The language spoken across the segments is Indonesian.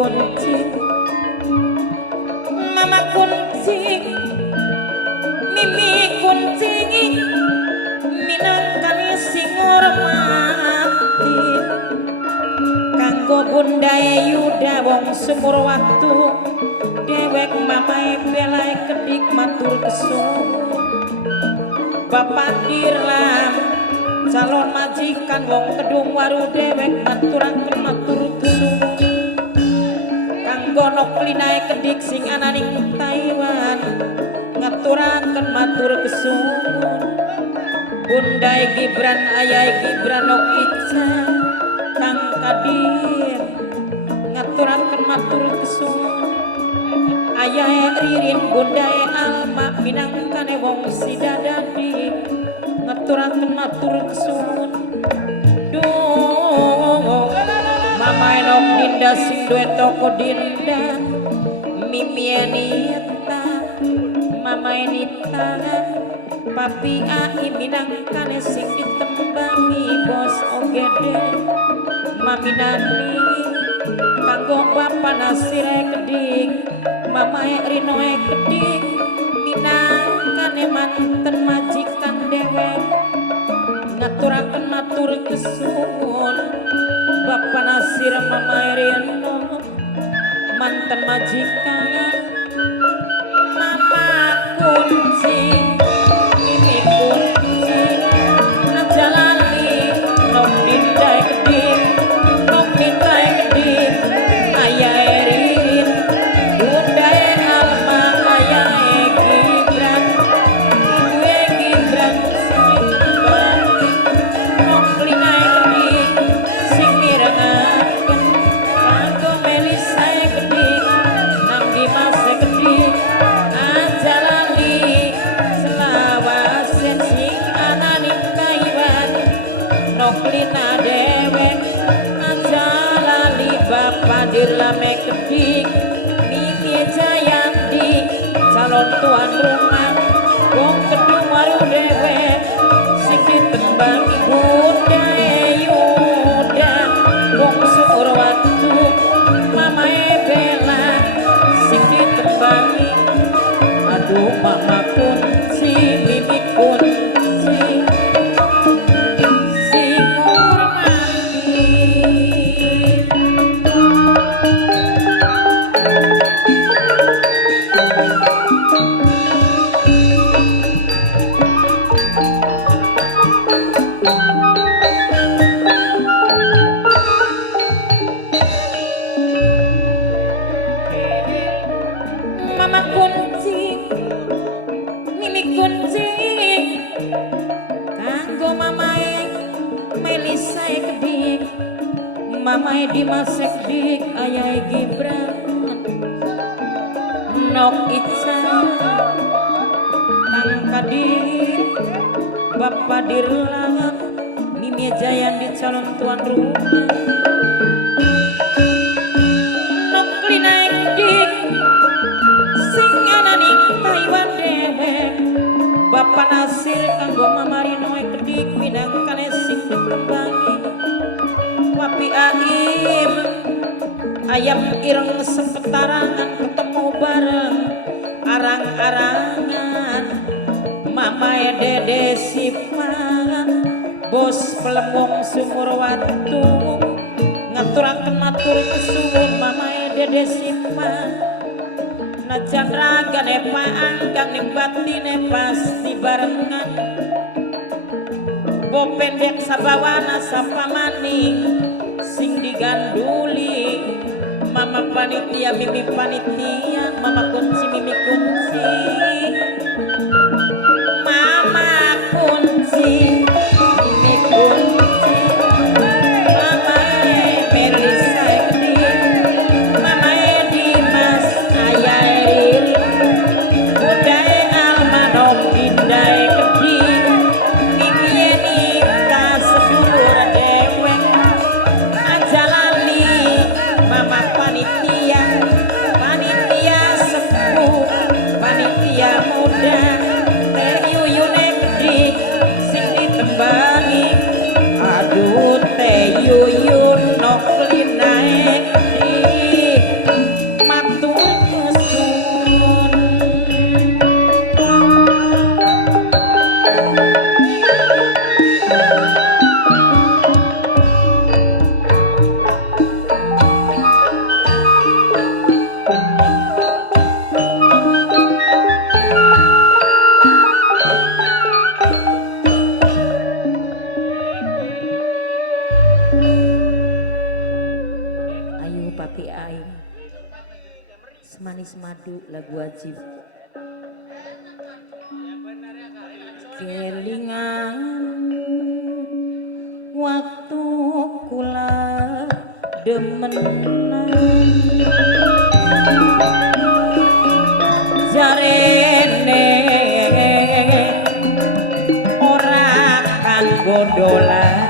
kunci mama kunci mimi kunci minangkani sing hormati kanggo bundae Yuda wong sumur waktu dewek mamae belae kedik matur kesung bapak dirlam calon majikan wong kedung waru dewek maturaken matur kesung gonok linae kedik sing ananing Taiwan ngaturaken matur kesuwun Bundae Gibran ayahe Gibran Okica kang kadir ngaturaken matur kesuwun ayahe Ririn Bundae Alma minangkane wong sidadadi ngaturaken matur kesuwun Mama enok dinda sing duwe toko dinda Mimi Anita Mama Anita Papi Ai minangkane sing ditembangi bos ogede Mami Nani kanggo Bapak Nasire kedik Mama Rino kedik minangkane manten majikan dewek ngaturaken matur kesuwun Bapak Nasir Mama Rino manten majikan Mama kunci ini kunci najalali nok dinda kedik nok minta kedik ayah Erin Bundae Alma ayah Gibran ibu Gibran sing nok linae kedik sing mirengaken kanggo Melisa kedik nang Dimas kedik ajalali selawase sing ananing Taiwan noklina dewek ajalali Bapak dirlame kedik Mimi Jayandi calon tuan rumah wong kedung waru dewek sing ditembangi Bundae Yuda wong sumur waktu mamae Bella sing ditembangi aduh mama kunci mimi kunci sing hormati mama kunci mimi kunci kanggo mamae Melisa kedik mamae Dimas kedik ayahe Gibran nok Ica kang kadir Bapak dirlam Mimi Jayandi calon tuan rumah nok linae kedik sing ananing Taiwan dewek Bapak Nasir kanggo Mama Rino kedik minangkane sing ditembangi Papi Aim ayam ireng sepetarangan ketemu bareng arang-arangan Mama Dede Sipa bos pelembong sumur waktu ngaturaken matur kesuwun Mama Dede Sipa najan ragane paanggang ning batine pasti barengan bo pendek sabawana sapa maning sing diganduli mama panitia mimi panitia mama kunci mimi kunci mama kunci mimi kunci mama Melisa mama Dimas ayah Bundae Alma nok dindae kedik Mimi Anita sedulur dewek ajalali mama panitia sepuh panitia muda Teh Yuyune kedik madu lagu wajib kelingan waktu kula demenan jarene ora kanggo dolan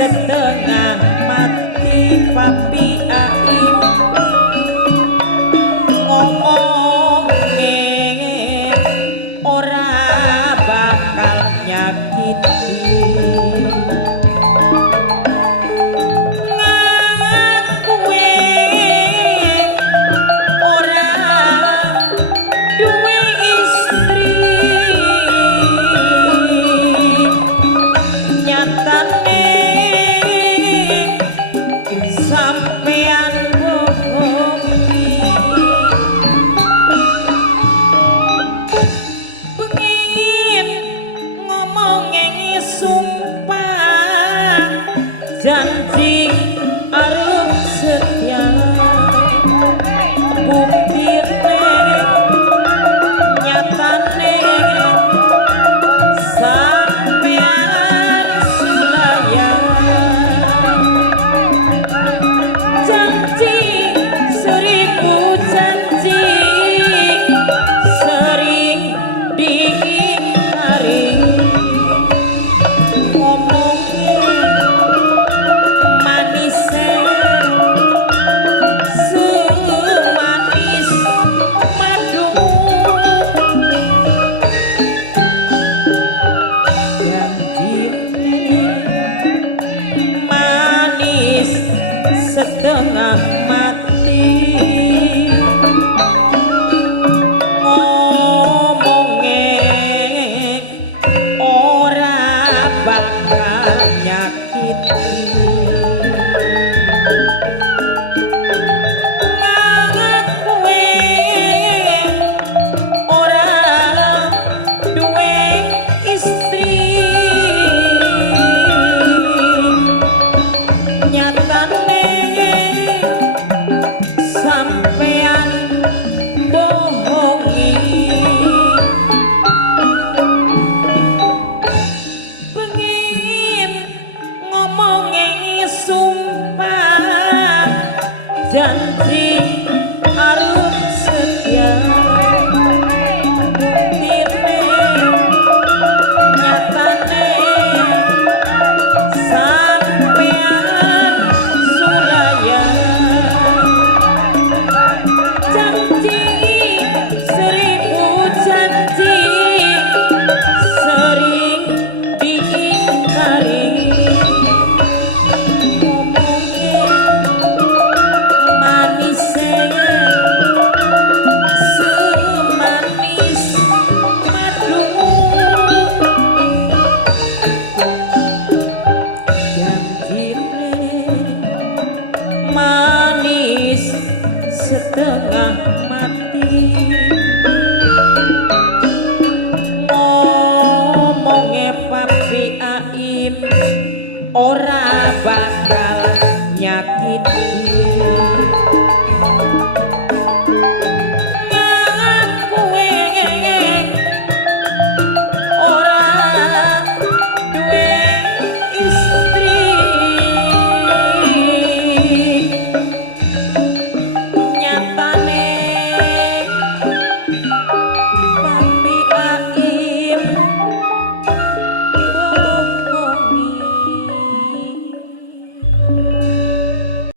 setengah mati papi aim ngomongnya ora bakal nyakit